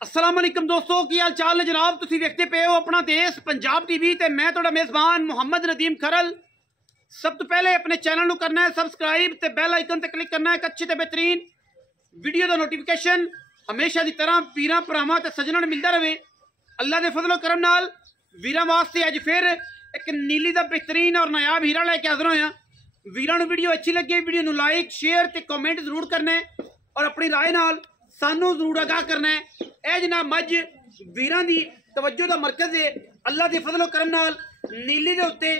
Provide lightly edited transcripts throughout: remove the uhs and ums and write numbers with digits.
अस्सलाम वालेकुम दोस्तों, की हाल चाल है जनाब। तुसीं देखते पे हो अपना देश पंजाब टीवी ते मैं तुहाडा मेज़बान मुहम्मद नदीम खरल। सब तो पहले अपने चैनल को करना है सबसक्राइब ते बैल आइकन ते क्लिक करना है एक अच्छी ते बेहतरीन वीडियो का नोटिफिकेशन हमेशा की तरह वीरां भरावां ते सज्जनां नूं मिलदा रहे। अल्लाह के फजलो करम नाल वीरां वास्ते अज फिर एक नीली का बेहतरीन और नायाब हीरा लैके हाज़र होया। वीरां नूं वीडियो अच्छी लगे वीडियो नूं लाइक शेयर ते कमेंट जरूर करना है और अपनी राय नाल सानू जरूर आगाह करना है। ए जनाब मज वीरां दी तवज्जो का मरकज है। अल्लाह के फजलो करम नाल नीली के उत्ते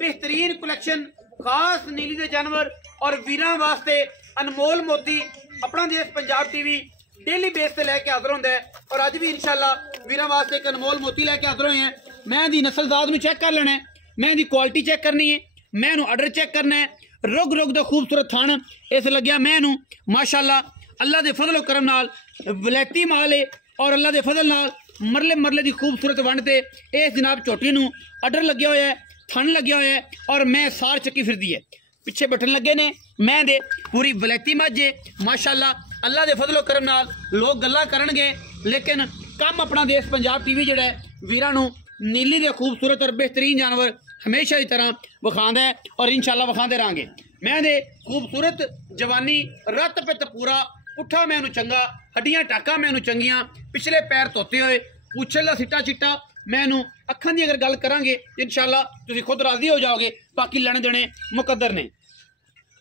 बेहतरीन कलैक्शन खास नीली के जानवर और वीरां वास्ते अनमोल मोती अपना देश पंजाब टीवी डेली बेस से लैके हाजिर होंदा है। और अज भी इंशाअल्लाह वीरां वास्ते एक अनमोल मोती लैके हाजिर होए हैं। मैं दी नस्लजात में चेक कर लेना है, मैं दी क्वालिटी चेक करनी है, मैं ऑर्डर चेक करना है। रुग रुग दा खूबसूरत थान इस लग्या मैं माशाअल्लाह अल्लाह के फजलो करम नाल वलैती माल है और अल्लाह के फजल नाल मरले मरले की खूबसूरत वंड ते इस जनाब झोटी नूं ऑर्डर लग्या होया है, थन लग्या होया है और मैं सार चक्की फिरदी है। पिछे बटन लगे ने मैं दे पूरी वलैती मज है माशाअल्लाह। अल्लाह के फजलो करम नाल लोग गल्लां करनगे लेकिन कम अपना देश पंजाब टीवी जिहड़ा है वीरां नूं नीली दे खूबसूरत और बेहतरीन जानवर हमेशा की तरह विखांदा है और इंशाअल्लाह विखांदे रहांगे। मैं दे खूबसूरत जवानी रत पित पूरा पुट्ठा मैं चंगा हड्डियां टाका मैं चंगियां पिछले पैर धोते हुए पूछल का सिट्टा चिट्टा मैं अखां की अगर गल करांगे इंशाअल्लाह तुसीं खुद राजी हो जाओगे। बाकी लेने देने मुकद्दर ने।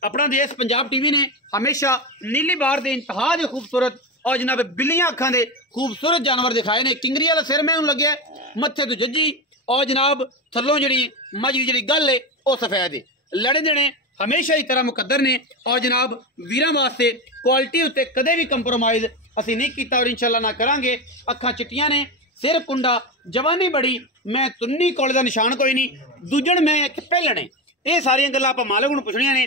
अपना देश पंजाब टीवी ने हमेशा नीली बार के इंतहा के खूबसूरत और जनाब बिल्लियां अखां दे खूबसूरत जानवर दिखाए ने। किंगरी वाला सिर मैं लगे मत्थे तो जज्जी और जनाब थलों जी मज की जी गल है वह सफेद है। लड़े देने हमेशा ही तरह मुकद्दर ने और जनाब वीरां वास्ते क्वालिटी उत्ते कदे भी कंप्रोमाइज़ असीं नहीं कीता और इंशाअल्लाह ना करांगे। अखां चिट्टियां ने सिर कुंडा जवानी बड़ी मैं तुन्नी कोले का निशान कोई नहीं दूजण मैं एक पहलण है। ये सारियां गल्लां आपां मालक नूं पुछणियां ने।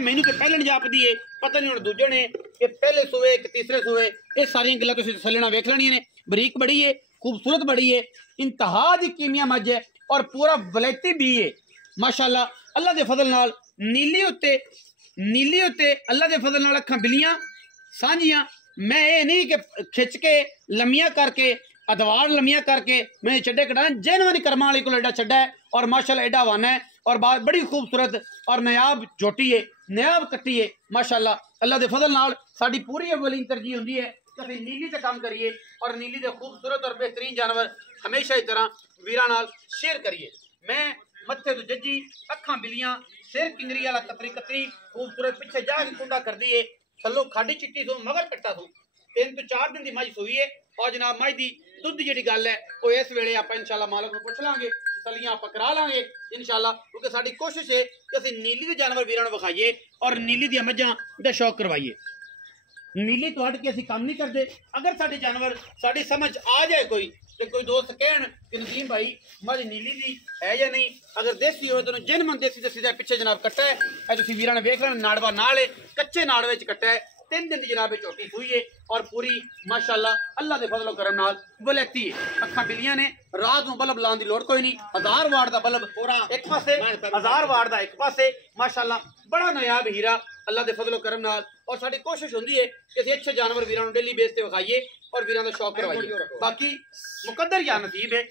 मैनू तो पहलण जापदी है पता नहीं हुण दूजण है कि पहले सूए कि तीसरे सूए। ये सारियां गल्लां तुसीं तसल्ली नाल वेख लैणियां ने। बरीक बड़ी है खूबसूरत बड़ी है इंतहा दी कीमिया मज है और पूरा वलैती भी है माशाअल्लाह। अल्लाह के फजल नाल नीली उत्ते अल्लाह के फजल नाल अखां बिल्लियां सांझियां। मैं ये नहीं कि खिंच के लम्मियां करके अदवार लम्मियां करके मैं चड्डे कटाने जेनवनी कर्मा वाली को एडा चड्डा है और माशाअल्लाह एडा वाना है और बात बड़ी खूबसूरत और नायाब झोटी है नायाब कट्टी है माशाअल्लाह। अल्लाह के फजल नाल साडी पूरी अवलीन तरजीह होंदी है कि असीं नीली ते काम करिए और नीली के खूबसूरत और बेहतरीन जानवर हमेशा की तरह वीरां नाल शेयर करिए। मैं मत्थे तो जज्जी अखां बिल्लियां सिर किंगरी वाला कतरी कतरी खूबसूरत पिछे जाके कुंडा कर दी है थल्लों खाडी चिट्टी सू मगर कट्टा सू 3 तो 4 दिन की मज सूई है और जनाब मज की दुध जी गल है वो इस वेले आप इंशाअल्लाह मालक को पुछ लांगे तसलियां आप करा लांगे इंशाअल्लाह। क्योंकि साडी कोशिश है कि असीं नीली के जानवर वीरां नूं विखाइए और नीली दी मझां दा शौक करवाइए। नीली तो हट के असीं काम नहीं करते। अगर साडे जानवर साडी समझ आ जाए कोई तो कोई दोस्त कहन कि नदीम भाई मझ नीली दी है या नहीं, अगर देसी हो तो जिन मन देसी दसी पिछे जनाब कट्टा है तुसीं वीरां ने वेख लेना नाड़वा नाल है कच्चे नाड़ विच कट्टा है 3 दिन की जनाब झोटी सूई है और पूरी माशाअल्लाह अल्लाह के फजलो करम नाल वलैती है। अखां बिल्लियां ने रात को बल्ब लाने की लोड़ कोई नहीं 1000 वाट का बल्ब पूरा एक पासे 1000 वाट का एक पासे माशाअल्लाह बड़ा नायाब हीरा अल्लाह के फजलो करम नाल। और साडी कोशिश होंदी है कि असीं अच्छे जानवर वीरां नूं डेली बेस ते विखाइए और वीरां दा शौक करवाइए। बाकी मुकद्दर या नसीब है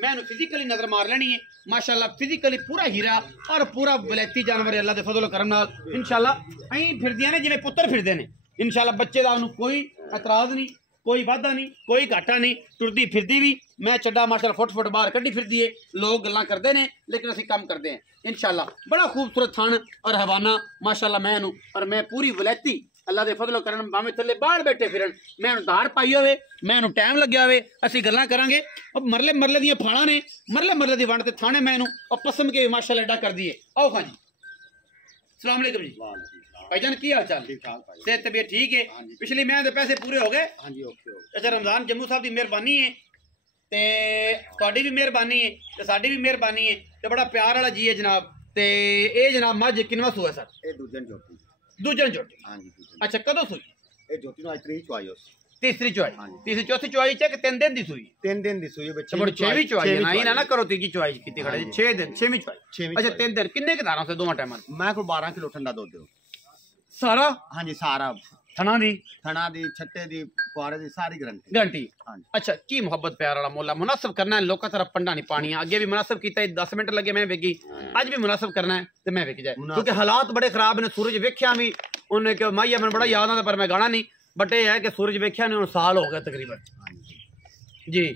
मैं फिजिकली नजर मार लेनी है माशाअल्लाह फिजिकली पूरा हीरा और पूरा वलैती जानवर अल्लाह के फजलो करम नाल इंशाअल्लाह अं फिरदियां ने जिवें पुत्तर फिरदे ने इंशाअल्लाह। बच्चे का उन्होंने कोई एतराज नहीं कोई वाधा नहीं कोई घाटा नहीं टुरदी फिरदी भी मैं चड्डा माशाअल्लाह फुट फुट बाहर कड्डी फिरदी है। लोग गल्लां करते हैं लेकिन असीं काम करते हैं इंशाअल्लाह। बड़ा खूबसूरत थान और हवाना माशाअल्लाह मैं और मैं पूरी वलैती अल्लाह के फजलो करम भावें थले बाहर बैठे फिरन मैं धार पाई होवे मैं टाइम लग्या होवे असीं गल्लां करांगे। मरले मरले दियां फाड़ां ने मरले मरले दी वंड ते थाने मैं और पसम के माशाअल्लाह एडा कर दिए। आओ खां जी अस्सलाम वालेकुम जी भाईजान की हाल चाल सेहत तबीयत ठीक है? पिछली मैं तो पैसे पूरे हो गए। हाँ जी ओके। अच्छा रमजान जम्मू साहब की मेहरबानी है ते तुहाडी भी मेहरबानी है ते साडी भी मेहरबानी है ते बड़ा प्यार वाला जी है जनाब। ते ये जनाब मझ किनवा सूआ सर? ये दूजन झोटी। हाँ जी। अच्छा कदों सूई? ये झोटी नु आज 3 चुआई उस तीसरी चुआई तीसरी चौथी चुआई च 3 दिन दी सूई 3 दिन दी सूई बच्चे बड़ी 6वीं चुआई ना ना करो तीजी चुआई कीती खड़े 6 दिन 6वीं चुआई। अच्छा 3 दिन किन्ने के धारां से दोवां टाइमां? मैं को 12 किलो ठंडा दूध दो सारा। हाँ जी सारा ਥਣਾ ਦੀ ਛੱਟੇ ਦੀ ਕੁਆਰੇ ਦੀ ਸਾਰੀ ਗਰੰਟੀ। ਹਾਂਜੀ। ਅੱਛਾ ਕੀ ਮੁਹੱਬਤ ਪਿਆਰ ਵਾਲਾ ਮੁੱਲਾ ਮੁਨਾਸਬ ਕਰਨਾ ਹੈ, ਲੋਕਾਂ ਤਰਫ ਪੰਡਾ ਨਹੀਂ ਪਾਣੀਆਂ। ਅੱਗੇ ਵੀ ਮੁਨਾਸਬ ਕੀਤਾ 10 ਮਿੰਟ ਲੱਗੇ ਮੈਂ ਵੇਗੀ, ਅੱਜ ਵੀ ਮੁਨਾਸਬ ਕਰਨਾ ਹੈ ਤੇ ਮੈਂ ਵੇਖ ਜਾਏ, ਕਿਉਂਕਿ ਹਾਲਾਤ ਬੜੇ ਖਰਾਬ ਨੇ। ਸੂਰਜ ਵੇਖਿਆ ਵੀ ਉਹਨੇ ਕਿ ਮਾਈਆ ਮੈਨੂੰ ਬੜਾ ਯਾਦ ਆਉਂਦਾ, ਪਰ ਮੈਂ ਗਾਣਾ ਨਹੀਂ, ਬਟ ਇਹ ਹੈ ਕਿ ਸੂਰਜ ਵੇਖਿਆ ਨਹੀਂ, ਹੁਣ ਸਾਲ ਹੋ ਗਿਆ ਤਕਰੀਬਨ ਜੀ।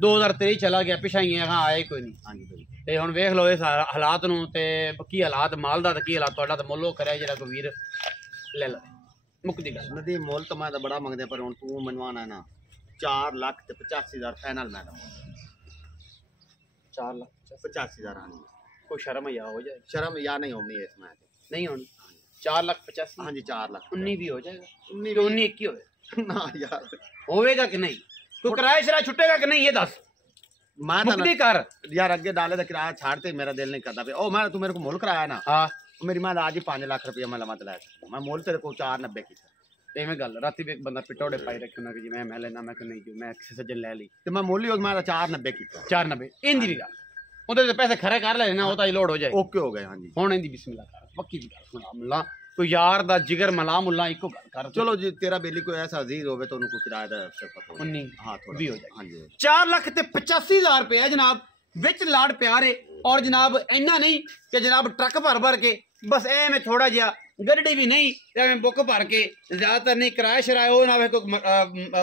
2023 ਚਲਾ ਗਿਆ, ਪਿਛਾ ਹੀ ਹਾਂ ਆਏ ਕੋਈ ਨਹੀਂ। ਹਾਂਜੀ ਤੇ ਹੁਣ ਵੇਖ ਲਓ ਇਸ ਹਾਲਾਤ ਨੂੰ, ਤੇ ਕੀ ਹਾਲਾਤ ਮਾਲ ਦਾ ਤੇ ਕੀ ਹਾਲਾਤ ਤੁਹਾਡਾ, ਤੇ ਮੁੱਲ ਕਰਿਆ ਜਿਹੜਾ ਕੋਈ ਵੀਰ ਲੈ ਲੈ। ਮੁੱਕਦੀ ਗੱਲ ਨਦੀ ਮੁੱਲ ਤਾਂ ਮੈਂ ਤਾਂ ਬੜਾ ਮੰਗਦੇ, ਪਰ ਹੁਣ ਤੂੰ ਮਨਵਾਣਾ ਨਾ 4,85,000 ਫਾਈਨਲ ਮੈਂ ਦਵਾਂ। 4,85,000 ਆਣੀ ਕੋਈ ਸ਼ਰਮ या हो जाए, शर्म या नहीं होनी है इसमें, नहीं होनी। 4,85,000 हाँ जी 4 लाख 19 भी हो जाएगा, 19 21 होएगा ना यार, होएगा कि नहीं? कोई किराया शराया छुटेगा कि नहीं ये दस। मैं मुक्ति कर यार अगे डाले तो किराया छाड़ते मेरा दिल नहीं करता। ओ मैं तू मेरे को मोल कराया ना, हाँ मेरी मां आज ही 5 लाख रुपया मैं लवा ला सकता, मैं मोल तेरे को 4,90 की एवें गल। राती भी एक बंदा पिटौड़े पाई रखे ना कि जी मैं लेना, मैं नहीं जो मैं किसी सज्जन ले ली तो मैं मोल ही मैं 4,90 की 4,90 इंदी भी गल। ਉਹਦੇ ਤੇ ਪੈਸੇ ਖਰੇ ਕਰ ਲੈਣਾ, ਉਹ ਤਾਂ ਲੋਡ ਹੋ ਜਾਏ। ਓਕੇ ਹੋ ਗਏ ਹਾਂਜੀ। ਹੁਣ ਇਹਦੀ ਬਿਸਮਿਲ੍ਲਾ ਕਰ, ਪੱਕੀ ਦੀ ਗੱਲ ਸੁਣਾ ਮੁੱਲਾ, ਕੋਈ ਯਾਰ ਦਾ ਜਿਗਰ ਮਲਾ ਮੁੱਲਾ ਇੱਕੋ ਗੱਲ ਕਰ। ਚਲੋ ਜੀ ਤੇਰਾ ਬੇਲੀ ਕੋਈ ਐਸਾ ਅਜ਼ੀਜ਼ ਹੋਵੇ ਤਾਂ ਉਹਨੂੰ ਕੋਈ ਕਿਰਾਇਆ ਦਾ ਪਤਾ ਹੋਵੇ। 19 ਹਾਂ ਥੋੜਾ ਵੀ ਹੋ ਜਾਏ। ਹਾਂਜੀ 4,85,000 ਰੁਪਏ ਜਨਾਬ, ਵਿੱਚ ਲਾੜ ਪਿਆਰੇ। ਔਰ ਜਨਾਬ ਇੰਨਾ ਨਹੀਂ ਕਿ ਜਨਾਬ ਟਰੱਕ ਭਰ ਭਰ ਕੇ, ਬਸ ਐਵੇਂ ਥੋੜਾ ਜਿਹਾ ਗੱਡੀ ਵੀ ਨਹੀਂ ਐਵੇਂ ਬੁੱਕ ਭਰ ਕੇ, ਜ਼ਿਆਦਾਤਰ ਨਹੀਂ ਕਿਰਾਇਆ ਸ਼ਰਾਇਆ ਉਹ ਨਾ ਹੋਵੇ, ਕੋਈ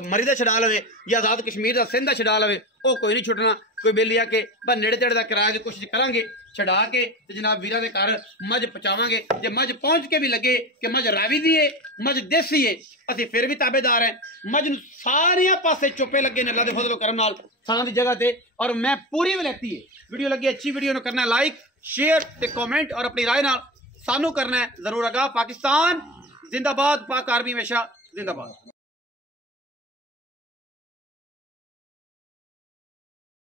ਮਰੀ ਦਾ ਛਡਾ ਲਵੇ ਜਾਂ ਆਜ਼ਾਦ ਕਸ਼ਮੀਰ ਦਾ ਸਿੰਧ ਦਾ ਛਡਾ ਲਵੇ, ਉਹ ਕੋਈ ਨਹੀਂ ਛੁੱਟਣਾ। ਕੋਈ ਬੇਲੀ ਆ ਕੇ ਬਸ ਨੇੜੇ ਤੇੜੇ ਦਾ ਕਿਰਾਇਆ ਦੀ ਕੋਸ਼ਿਸ਼ ਕਰਾਂਗੇ ਛਡਾ ਕੇ, ਤੇ ਜਨਾਬ ਵੀਰਾਂ ਦੇ ਘਰ ਮੱਝ ਪਹੁੰਚਾਵਾਂਗੇ। ਜੇ ਮੱਝ ਪਹੁੰਚ ਕੇ ਵੀ ਲੱਗੇ ਕਿ ਮੱਝ ਰਾਵੀ ਦੀ ਏ, ਮੱਝ ਦੇਸੀ ਏ, ਅਸੀਂ ਫਿਰ ਵੀ ਤਾਬੇਦਾਰ ਹੈ। ਮੱਝ ਨੂੰ ਸਾਰਿਆਂ ਪਾਸੇ ਚੁੱਪੇ ਲੱਗੇ ਨੇ ਅੱਲਾ ਦੇ ਫਜ਼ਲ ਕਰਮ ਨਾਲ ਥਾਂ ਦੀ ਜਗ੍ਹਾ ਤੇ। ਔਰ ਮੈਂ ਪੂਰੀ ਵਲੈਤੀ ਹੈ, ਵੀਡੀਓ ਲੱਗੀ ਅੱਛੀ ਵੀਡੀਓ ਨੂੰ ਕਰਨਾ ਲਾਈਕ शेयर ते कमेंट, और अपनी राय नाल सानू करना है जरूर आगाह। पाकिस्तान जिंदाबाद, पाक आर्मी हमेशा जिंदाबाद।